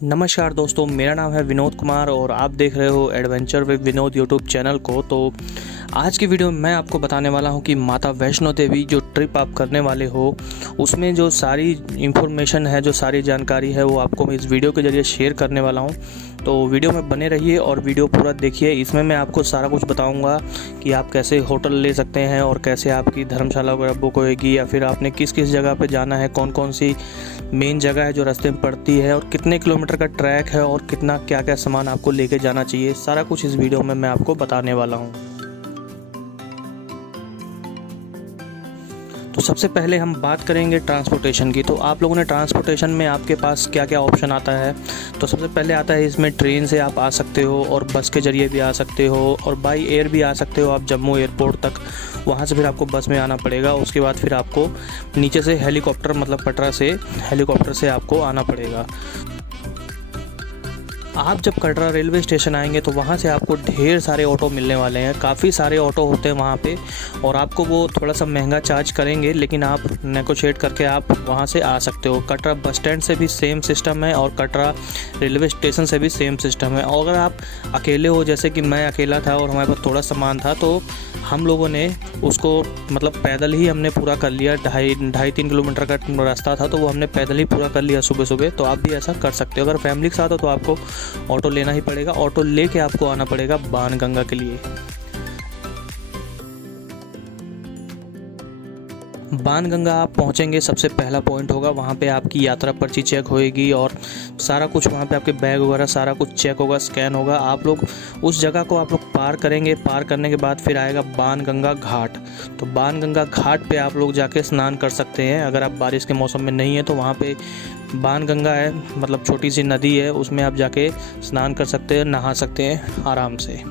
नमस्कार दोस्तों, मेरा नाम है विनोद कुमार और आप देख रहे हो adventure with Vinod YouTube channel को। तो आज की वीडियो में मैं आपको बताने वाला हूं कि माता वैष्णो देवी जो ट्रिप आप करने वाले हो उसमें जो सारी इन्फॉर्मेशन है, जो सारी जानकारी है वो आपको मैं इस वीडियो के ज़रिए शेयर करने वाला हूं। तो वीडियो में बने रहिए और वीडियो पूरा देखिए। इसमें मैं आपको सारा कुछ बताऊंगा कि आप कैसे होटल ले सकते हैं और कैसे आपकी धर्मशाला वगैरह बुक होएगी, या फिर आपने किस किस जगह पे जाना है, कौन कौन सी मेन जगह है जो रास्ते में पड़ती है, और कितने किलोमीटर का ट्रैक है, और कितना क्या क्या सामान आपको लेके जाना चाहिए। सारा कुछ इस वीडियो में मैं आपको बताने वाला हूँ। तो सबसे पहले हम बात करेंगे ट्रांसपोर्टेशन की। तो आप लोगों ने ट्रांसपोर्टेशन में आपके पास क्या क्या ऑप्शन आता है। तो सबसे पहले आता है इसमें ट्रेन से आप आ सकते हो, और बस के ज़रिए भी आ सकते हो, और बाई एयर भी आ सकते हो आप जम्मू एयरपोर्ट तक। वहाँ से फिर आपको बस में आना पड़ेगा। उसके बाद फिर आपको नीचे से हेलीकॉप्टर, मतलब कटरा से हेलीकॉप्टर से आपको आना पड़ेगा। आप जब कटरा रेलवे स्टेशन आएंगे तो वहाँ से आपको ढेर सारे ऑटो मिलने वाले हैं। काफ़ी सारे ऑटो होते हैं वहाँ पे, और आपको वो थोड़ा सा महंगा चार्ज करेंगे, लेकिन आप नेगोशिएट करके आप वहाँ से आ सकते हो। कटरा बस स्टैंड से भी सेम सिस्टम है और कटरा रेलवे स्टेशन से भी सेम सिस्टम है। और अगर आप अकेले हो, जैसे कि मैं अकेला था और हमारे पास थोड़ा सामान था, तो हम लोगों ने उसको मतलब पैदल ही हमने पूरा कर लिया। ढाई 3 किलोमीटर का रास्ता था, तो वो हमने पैदल ही पूरा कर लिया सुबह सुबह। तो आप भी ऐसा कर सकते हो। अगर फैमिली के साथ हो तो आपको ऑटो लेना ही पड़ेगा। ऑटो लेके आपको आना पड़ेगा बाणगंगा के लिए। बाणगंगा आप पहुंचेंगे, सबसे पहला पॉइंट होगा वहाँ पे आपकी यात्रा पर्ची चेक होएगी, और सारा कुछ वहाँ पे आपके बैग वगैरह सारा कुछ चेक होगा, स्कैन होगा। आप लोग उस जगह को आप लोग पार करेंगे। पार करने के बाद फिर आएगा बाणगंगा घाट। तो बाणगंगा घाट पे आप लोग जाके स्नान कर सकते हैं। अगर आप बारिश के मौसम में नहीं है तो वहाँ पे बाणगंगा है, मतलब छोटी सी नदी है, उसमें आप जाके स्नान कर सकते हैं, नहा सकते हैं आराम से।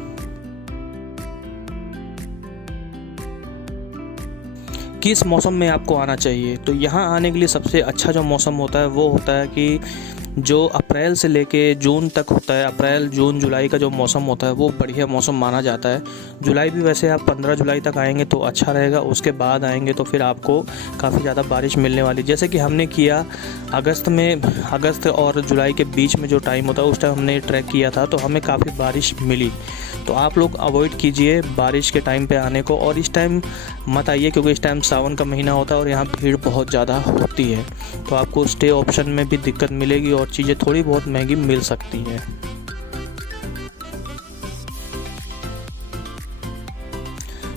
किस मौसम में आपको आना चाहिए, तो यहाँ आने के लिए सबसे अच्छा जो मौसम होता है वो होता है कि जो अप्रैल से लेके जून तक होता है। अप्रैल, जून, जुलाई का जो मौसम होता है वो बढ़िया मौसम माना जाता है। जुलाई भी वैसे आप 15 जुलाई तक आएंगे तो अच्छा रहेगा। उसके बाद आएंगे तो फिर आपको काफ़ी ज़्यादा बारिश मिलने वाली, जैसे कि हमने किया अगस्त और जुलाई के बीच में जो टाइम होता है उस टाइम हमने ट्रैक किया था, तो हमें काफ़ी बारिश मिली। तो आप लोग अवॉइड कीजिए बारिश के टाइम पे आने को, और इस टाइम मत आइए क्योंकि इस टाइम सावन का महीना होता है और यहाँ भीड़ बहुत ज़्यादा होती है। तो आपको स्टे ऑप्शन में भी दिक्कत मिलेगी और चीज़ें थोड़ी बहुत महंगी मिल सकती हैं।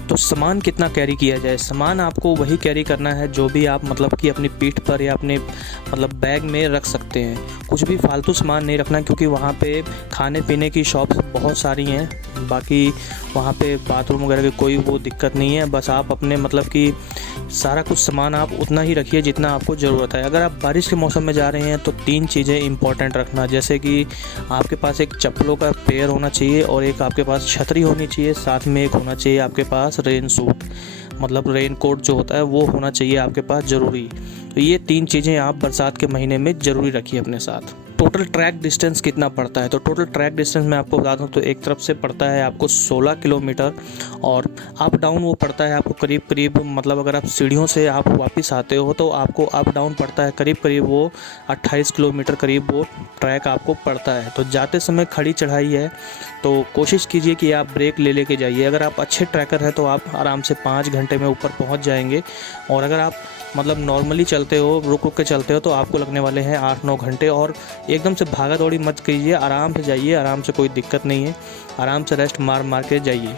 तो सामान कितना कैरी किया जाए। सामान आपको वही कैरी करना है जो भी आप मतलब कि अपनी पीठ पर या अपने मतलब बैग में रख सकते हैं। कुछ भी फालतू सामान नहीं रखना, क्योंकि वहाँ पे खाने पीने की शॉप्स बहुत सारी हैं। बाकी वहाँ पे बाथरूम वगैरह की कोई वो दिक्कत नहीं है। बस आप अपने मतलब कि सारा कुछ सामान आप उतना ही रखिए जितना आपको ज़रूरत है। अगर आप बारिश के मौसम में जा रहे हैं तो 3 चीज़ें इंपॉर्टेंट रखना, जैसे कि आपके पास एक चप्पलों का पेयर होना चाहिए, और एक आपके पास छतरी होनी चाहिए, साथ में एक होना चाहिए आपके पास रेन सूट, मतलब रेन कोट जो होता है वो होना चाहिए आपके पास ज़रूरी। तो ये 3 चीज़ें आप बरसात के महीने में ज़रूरी रखिए अपने साथ। टोटल ट्रैक डिस्टेंस कितना पड़ता है, तो टोटल ट्रैक डिस्टेंस मैं आपको बता दूं तो एक तरफ से पड़ता है आपको 16 किलोमीटर, और अप डाउन वो पड़ता है आपको करीब करीब, मतलब अगर आप सीढ़ियों से आप वापस आते हो तो आपको अप डाउन पड़ता है करीब करीब वो 28 किलोमीटर करीब वो ट्रैक आपको पड़ता है। तो जाते समय खड़ी चढ़ाई है, तो कोशिश कीजिए कि आप ब्रेक ले लेके जाइए। अगर आप अच्छे ट्रैकर हैं तो आप आराम से 5 घंटे में ऊपर पहुँच जाएंगे, और अगर आप मतलब नॉर्मली चलते हो, रुक रुक के चलते हो, तो आपको लगने वाले हैं 8-9 घंटे। और एकदम से भागा दौड़ी मत कीजिए, आराम से जाइए, आराम से, कोई दिक्कत नहीं है। आराम से रेस्ट मार मार के जाइए।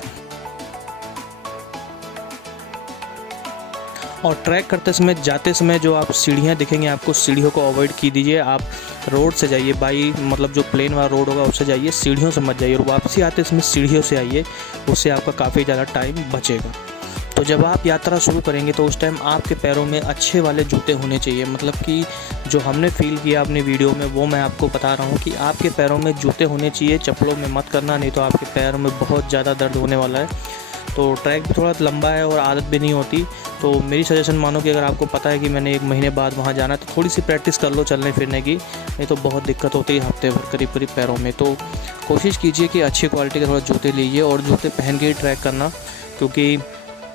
और ट्रैक करते समय, जाते समय जो आप सीढ़ियाँ दिखेंगे आपको, सीढ़ियों को अवॉइड की दीजिए। आप रोड से जाइए, बाई मतलब जो प्लेन वाला रोड होगा उससे जाइए, सीढ़ियों से मत जाइए। और वापसी आते समय सीढ़ियों से आइए, उससे आपका काफ़ी ज़्यादा टाइम बचेगा। तो जब आप यात्रा शुरू करेंगे तो उस टाइम आपके पैरों में अच्छे वाले जूते होने चाहिए। मतलब कि जो हमने फील किया अपनी वीडियो में वो मैं आपको बता रहा हूँ कि आपके पैरों में जूते होने चाहिए। चप्पलों में मत करना, नहीं तो आपके पैरों में बहुत ज़्यादा दर्द होने वाला है। तो ट्रैक भी थोड़ा लंबा है और आदत भी नहीं होती। तो मेरी सजेशन मानो कि अगर आपको पता है कि मैंने 1 महीने बाद वहाँ जाना है तो थोड़ी सी प्रैक्टिस कर लो चलने फिरने की, नहीं तो बहुत दिक्कत होती है हफ्ते भर करीब करीब पैरों में। तो कोशिश कीजिए कि अच्छी क्वालिटी के थोड़ा जूते लीजिए, और जूते पहन के ही ट्रैक करना, क्योंकि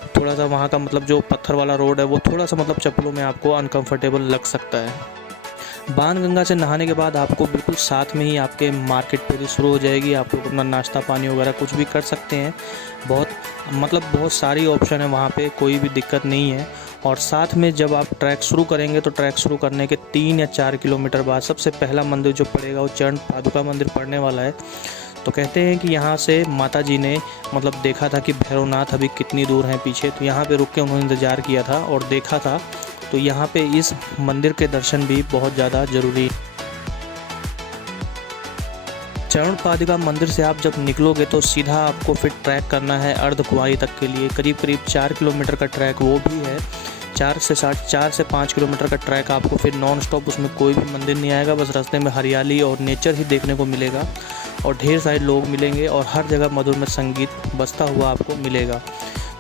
थोड़ा सा वहाँ का मतलब जो पत्थर वाला रोड है वो थोड़ा सा मतलब चप्पलों में आपको अनकंफर्टेबल लग सकता है। बाणगंगा से नहाने के बाद आपको बिल्कुल साथ में ही आपके मार्केट फेरी शुरू हो जाएगी। आप लोग अपना नाश्ता पानी वगैरह कुछ भी कर सकते हैं। बहुत सारी ऑप्शन है वहाँ पे, कोई भी दिक्कत नहीं है। और साथ में जब आप ट्रैक शुरू करेंगे तो ट्रैक शुरू करने के 3 या 4 किलोमीटर बाद सबसे पहला मंदिर जो पड़ेगा वो चरण पादुका मंदिर पड़ने वाला है। तो कहते हैं कि यहाँ से माता जी ने देखा था कि भैरवनाथ अभी कितनी दूर हैं पीछे, तो यहाँ पे रुक के उन्होंने इंतज़ार किया था और देखा था। तो यहाँ पे इस मंदिर के दर्शन भी बहुत ज़्यादा ज़रूरी है। चरण पादुका मंदिर से आप जब निकलोगे तो सीधा आपको फिर ट्रैक करना है अर्धकुंवारी तक के लिए। करीब 4 किलोमीटर का ट्रैक वो भी है। 4 से 5 किलोमीटर का ट्रैक आपको फिर नॉन स्टॉप, उसमें कोई भी मंदिर नहीं आएगा, बस रास्ते में हरियाली और नेचर ही देखने को मिलेगा और ढेर सारे लोग मिलेंगे और हर जगह मधुर में संगीत बजता हुआ आपको मिलेगा।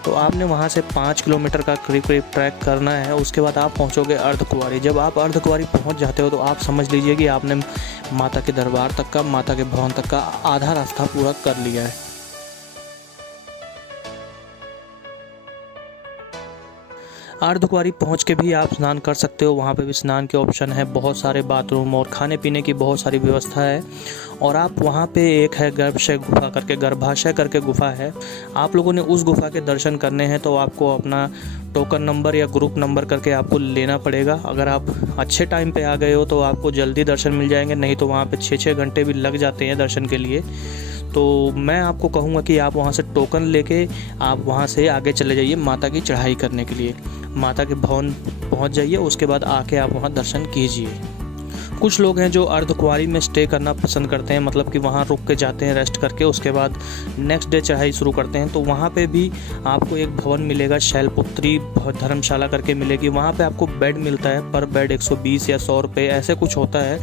तो आपने वहाँ से 5 किलोमीटर का करीब ट्रैक करना है। उसके बाद आप पहुँचोगे अर्धकुंवारी। जब आप अर्धकुंवारी पहुँच जाते हो तो आप समझ लीजिए कि आपने माता के दरबार तक का, माता के भवन तक का आधा रास्ता पूरा कर लिया है। अर्धकुंवारी पहुँच के भी आप स्नान कर सकते हो, वहाँ पे भी स्नान के ऑप्शन है, बहुत सारे बाथरूम और खाने पीने की बहुत सारी व्यवस्था है। और आप वहाँ पे एक है गर्भाशय करके गुफा है। आप लोगों ने उस गुफा के दर्शन करने हैं तो आपको अपना टोकन नंबर या ग्रुप नंबर करके आपको लेना पड़ेगा। अगर आप अच्छे टाइम पे आ गए हो तो आपको जल्दी दर्शन मिल जाएंगे, नहीं तो वहाँ पे 6-6 घंटे भी लग जाते हैं दर्शन के लिए। तो मैं आपको कहूँगा कि आप वहाँ से टोकन लेके आप वहाँ से आगे चले जाइए माता की चढ़ाई करने के लिए। माता के भवन पहुँच जाइए, उसके बाद आके आप वहाँ दर्शन कीजिए। कुछ लोग हैं जो अर्धकुंवारी में स्टे करना पसंद करते हैं, कि वहाँ रुक के जाते हैं रेस्ट करके, उसके बाद नेक्स्ट डे चढ़ाई शुरू करते हैं। तो वहाँ पे भी आपको एक भवन मिलेगा, शैलपुत्री धर्मशाला करके मिलेगी। वहाँ पे आपको बेड मिलता है, पर बेड 120 या 100 रुपये ऐसे कुछ होता है।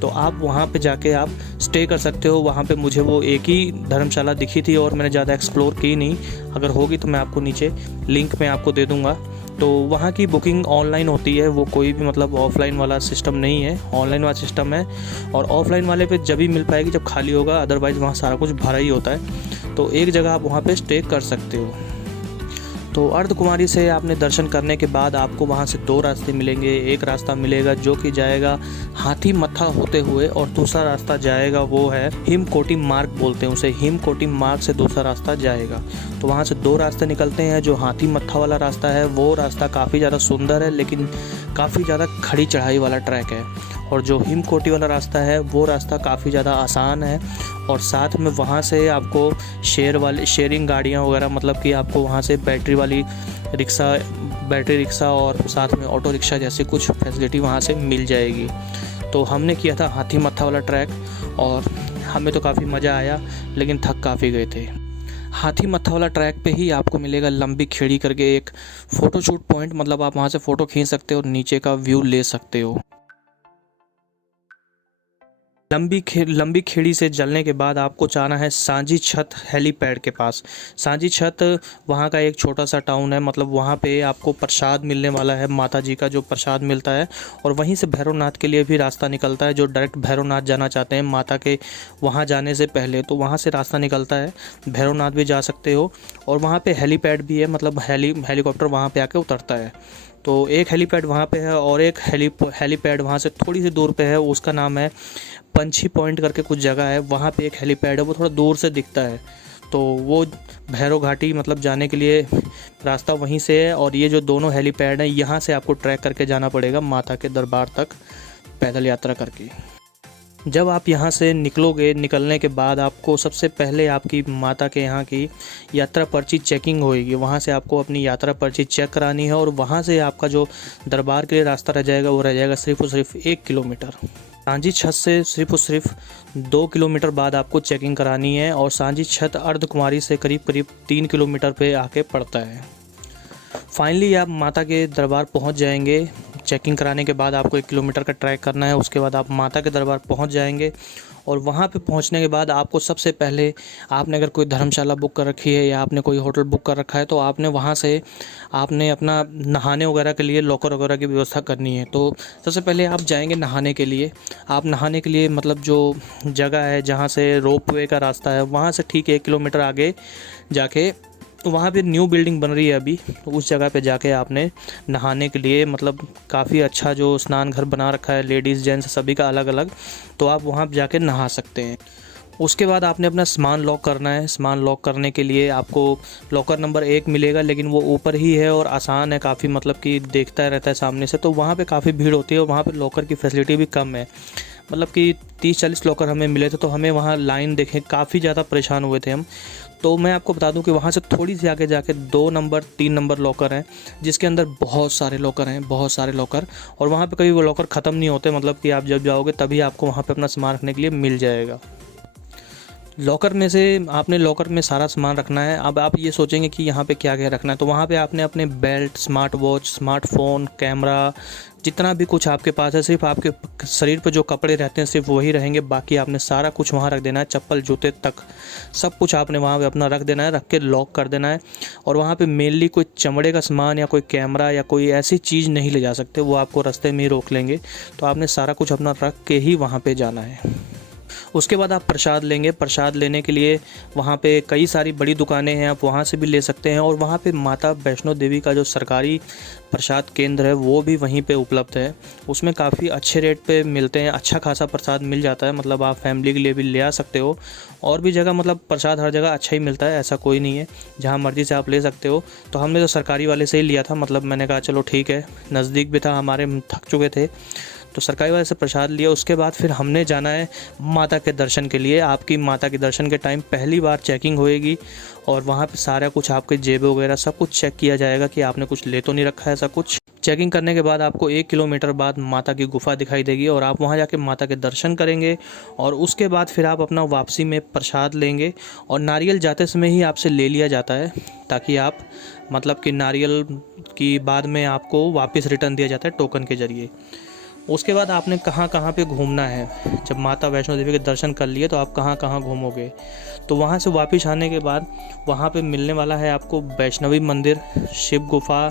तो आप वहाँ पे जाके आप स्टे कर सकते हो। वहाँ पे मुझे वो एक ही धर्मशाला दिखी थी और मैंने ज़्यादा एक्सप्लोर की नहीं। अगर होगी तो मैं आपको नीचे लिंक में आपको दे दूँगा। तो वहाँ की बुकिंग ऑनलाइन होती है, वो कोई भी ऑफलाइन वाला सिस्टम नहीं है, ऑनलाइन वाला सिस्टम है। और ऑफलाइन वाले पे जब ही मिल पाएगी जब खाली होगा, अदरवाइज़ वहाँ सारा कुछ भरा ही होता है। तो एक जगह आप वहाँ पे स्टे कर सकते हो। तो अर्धकुंवारी से आपने दर्शन करने के बाद आपको वहाँ से 2 रास्ते मिलेंगे। एक रास्ता मिलेगा जो कि जाएगा हाथी मत्था होते हुए और दूसरा रास्ता जाएगा वो है हिमकोटी मार्ग बोलते हैं उसे, हिमकोटी मार्ग से दूसरा रास्ता जाएगा। तो वहाँ से 2 रास्ते निकलते हैं। जो हाथी मत्था वाला रास्ता है वो रास्ता काफ़ी ज़्यादा सुंदर है, लेकिन काफ़ी ज़्यादा खड़ी चढ़ाई वाला ट्रैक है। और जो हिमकोटी वाला रास्ता है वो रास्ता काफ़ी ज़्यादा आसान है। और साथ में वहाँ से आपको शेयरिंग गाड़ियाँ वगैरह, कि आपको वहाँ से बैटरी रिक्शा और साथ में ऑटो रिक्शा जैसी कुछ फैसिलिटी वहाँ से मिल जाएगी। तो हमने किया था हाथी मत्था वाला ट्रैक और हमें तो काफ़ी मज़ा आया, लेकिन थक काफ़ी गए थे। हाथी मत्था वाला ट्रैक पे ही आपको मिलेगा लंबी खेड़ी करके एक फ़ोटोशूट पॉइंट, आप वहाँ से फ़ोटो खींच सकते हो और नीचे का व्यू ले सकते हो। लंबी खेड़ी से चलने के बाद आपको जाना है सांझी छत हेलीपैड के पास। सांझी छत वहाँ का एक छोटा सा टाउन है, वहाँ पे आपको प्रसाद मिलने वाला है, माता जी का जो प्रसाद मिलता है। और वहीं से भैरवनाथ के लिए भी रास्ता निकलता है। जो डायरेक्ट भैरवनाथ जाना चाहते हैं माता के वहाँ जाने से पहले, तो वहाँ से रास्ता निकलता है, भैरवनाथ भी जा सकते हो। और वहाँ पे हेलीपैड भी है, हेलीकॉप्टर वहाँ पे आके उतरता है। तो एक हेलीपैड वहाँ पे है और एक हेलीपैड वहाँ से थोड़ी सी दूर पे है, उसका नाम है पंछी पॉइंट करके कुछ जगह है। वहाँ पे एक हेलीपैड है, वो थोड़ा दूर से दिखता है। तो वो भैरव घाटी जाने के लिए रास्ता वहीं से है। और ये जो दोनों हेलीपैड हैं, यहाँ से आपको ट्रैक करके जाना पड़ेगा माता के दरबार तक पैदल यात्रा करके। जब आप यहाँ से निकलोगे, निकलने के बाद आपको सबसे पहले आपकी माता के यहाँ की यात्रा पर्ची चेकिंग होएगी। वहाँ से आपको अपनी यात्रा पर्ची चेक करानी है और वहाँ से आपका जो दरबार के लिए रास्ता रह जाएगा वो रह जाएगा सिर्फ और सिर्फ 1 किलोमीटर। सांझी छत से सिर्फ और सिर्फ 2 किलोमीटर बाद आपको चेकिंग करानी है। और सांझी छत अर्धकुंवारी से करीब 3 किलोमीटर पे आके पड़ता है। फाइनली आप माता के दरबार पहुंच जाएंगे। चेकिंग कराने के बाद आपको 1 किलोमीटर का ट्रैक करना है, उसके बाद आप माता के दरबार पहुंच जाएंगे। और वहां पे पहुंचने के बाद आपको सबसे पहले, आपने अगर कोई धर्मशाला बुक कर रखी है या आपने कोई होटल बुक कर रखा है, तो आपने वहां से आपने अपना नहाने वगैरह के लिए लॉकर वगैरह की व्यवस्था करनी है। तो सबसे पहले आप जाएंगे नहाने के लिए। आप नहाने के लिए जो जगह है जहाँ से रोप वे का रास्ता है, वहाँ से ठीक 1 किलोमीटर आगे जाके वहाँ पे न्यू बिल्डिंग बन रही है अभी, तो उस जगह पे जाके आपने नहाने के लिए मतलब काफ़ी अच्छा जो स्नान घर बना रखा है, लेडीज़ जेंट्स सभी का अलग अलग, तो आप वहाँ पे जाके नहा सकते हैं। उसके बाद आपने अपना सामान लॉक करना है। सामान लॉक करने के लिए आपको लॉकर नंबर 1 मिलेगा, लेकिन वो ऊपर ही है और आसान है काफ़ी, मतलब कि देखता रहता है सामने से, तो वहाँ पे काफ़ी भीड़ होती है और वहाँ पे लॉकर की फैसिलिटी भी कम है। मतलब कि 30-40 लॉकर हमें मिले थे, तो हमें वहाँ लाइन देखें काफ़ी ज़्यादा परेशान हुए थे हम। तो मैं आपको बता दूं कि वहाँ से थोड़ी सी आगे जाके 2 नंबर 3 नंबर लॉकर हैं, जिसके अंदर बहुत सारे लॉकर हैं, बहुत सारे लॉकर, और वहाँ पे कभी वो लॉकर ख़त्म नहीं होते, मतलब कि आप जब जाओगे तभी आपको वहाँ पे अपना सामान रखने के लिए मिल जाएगा। लॉकर में से आपने लॉकर में सारा सामान रखना है। अब आप ये सोचेंगे कि यहाँ पे क्या क्या रखना है, तो वहाँ पे आपने अपने belt, smart watch, smartphone, camera, जितना भी कुछ आपके पास है, सिर्फ आपके शरीर पर जो कपड़े रहते हैं सिर्फ वही रहेंगे, बाकी आपने सारा कुछ वहाँ रख देना है, चप्पल जूते तक सब कुछ आपने वहाँ पे अपना रख देना है, रख के लॉक कर देना है। और वहाँ पे मेनली कोई चमड़े का सामान या कोई कैमरा या कोई ऐसी चीज़ नहीं ले जा सकते, वो आपको रास्ते में ही रोक लेंगे, तो आपने सारा कुछ अपना रख के ही वहाँ पर जाना है। उसके बाद आप प्रसाद लेंगे। प्रसाद लेने के लिए वहाँ पे कई सारी बड़ी दुकानें हैं, आप वहाँ से भी ले सकते हैं, और वहाँ पे माता वैष्णो देवी का जो सरकारी प्रसाद केंद्र है वो भी वहीं पे उपलब्ध है। उसमें काफ़ी अच्छे रेट पे मिलते हैं, अच्छा खासा प्रसाद मिल जाता है, मतलब आप फैमिली के लिए भी ले आ सकते हो। और भी जगह मतलब प्रसाद हर जगह अच्छा ही मिलता है, ऐसा कोई नहीं है, जहाँ मर्ज़ी से आप ले सकते हो। तो हमने तो सरकारी वाले से ही लिया था, मतलब मैंने कहा चलो ठीक है, नज़दीक भी था हमारे, थक चुके थे, तो सरकारी वाले से प्रसाद लिया। उसके बाद फिर हमने जाना है माता के दर्शन के लिए। आपकी माता के दर्शन के टाइम पहली बार चेकिंग होएगी, और वहाँ पे सारा कुछ आपके जेब वगैरह सब कुछ चेक किया जाएगा कि आपने कुछ ले तो नहीं रखा है ऐसा कुछ। चेकिंग करने के बाद आपको 1 किलोमीटर बाद माता की गुफा दिखाई देगी, और आप वहाँ जाके माता के दर्शन करेंगे, और उसके बाद फिर आप अपना वापसी में प्रसाद लेंगे। और नारियल जाते समय ही आपसे ले लिया जाता है, ताकि आप मतलब कि नारियल की बाद में आपको वापस रिटर्न दिया जाता है टोकन के ज़रिए। उसके बाद आपने कहाँ कहाँ पे घूमना है। जब माता वैष्णो देवी के दर्शन कर लिए तो आप कहाँ कहाँ घूमोगे, तो वहाँ से वापस आने के बाद वहाँ पे मिलने वाला है आपको वैष्णवी मंदिर, शिव गुफा,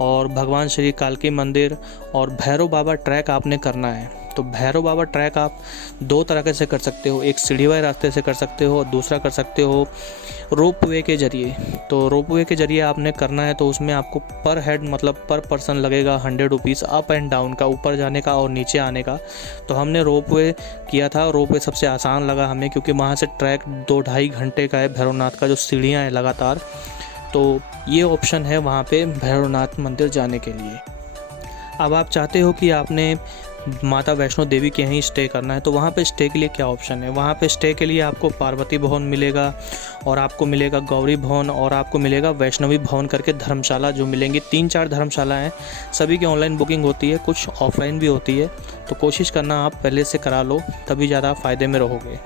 और भगवान श्री कालकी मंदिर, और भैरव बाबा ट्रैक आपने करना है। तो भैरव बाबा ट्रैक आप 2 तरीके से कर सकते हो, एक सीढ़ी वाले रास्ते से कर सकते हो और दूसरा कर सकते हो रोप वे के ज़रिए। तो रोप वे के ज़रिए आपने करना है, तो उसमें आपको पर हेड मतलब पर पर्सन लगेगा 100 रुपीज़ अप एंड डाउन का, ऊपर जाने का और नीचे आने का। तो हमने रोप वे किया था, रोप वे सबसे आसान लगा हमें, क्योंकि वहाँ से ट्रैक 2-2.5 घंटे का है भैरवनाथ का, जो सीढ़ियाँ हैं लगातार। तो ये ऑप्शन है वहाँ पे भैरवनाथ मंदिर जाने के लिए। अब आप चाहते हो कि आपने माता वैष्णो देवी के यहीं स्टे करना है, तो वहाँ पे स्टे के लिए क्या ऑप्शन है। वहाँ पे स्टे के लिए आपको पार्वती भवन मिलेगा, और आपको मिलेगा गौरी भवन, और आपको मिलेगा वैष्णवी भवन करके धर्मशाला जो मिलेंगी। 3-4 धर्मशाला हैं, सभी की ऑनलाइन बुकिंग होती है, कुछ ऑफलाइन भी होती है। तो कोशिश करना आप पहले से करा लो, तभी ज़्यादा फ़ायदे में रहोगे।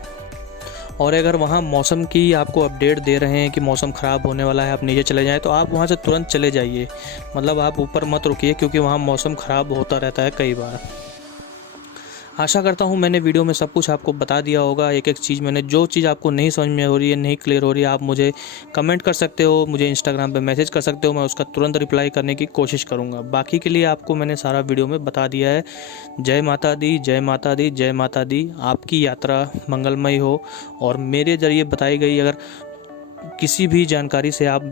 और अगर वहाँ मौसम की आपको अपडेट दे रहे हैं कि मौसम ख़राब होने वाला है, आप नीचे चले जाएँ, तो आप वहाँ से तुरंत चले जाइए, मतलब आप ऊपर मत रुकिए, क्योंकि वहाँ मौसम ख़राब होता रहता है कई बार। आशा करता हूँ मैंने वीडियो में सब कुछ आपको बता दिया होगा, एक एक चीज़ मैंने, जो चीज़ आपको नहीं समझ में हो रही है, नहीं क्लियर हो रही है, आप मुझे कमेंट कर सकते हो, मुझे इंस्टाग्राम पे मैसेज कर सकते हो, मैं उसका तुरंत रिप्लाई करने की कोशिश करूँगा। बाकी के लिए आपको मैंने सारा वीडियो में बता दिया है। जय माता दी, जय माता दी, जय माता दी। आपकी यात्रा मंगलमय हो, और मेरे ज़रिए बताई गई अगर किसी भी जानकारी से आप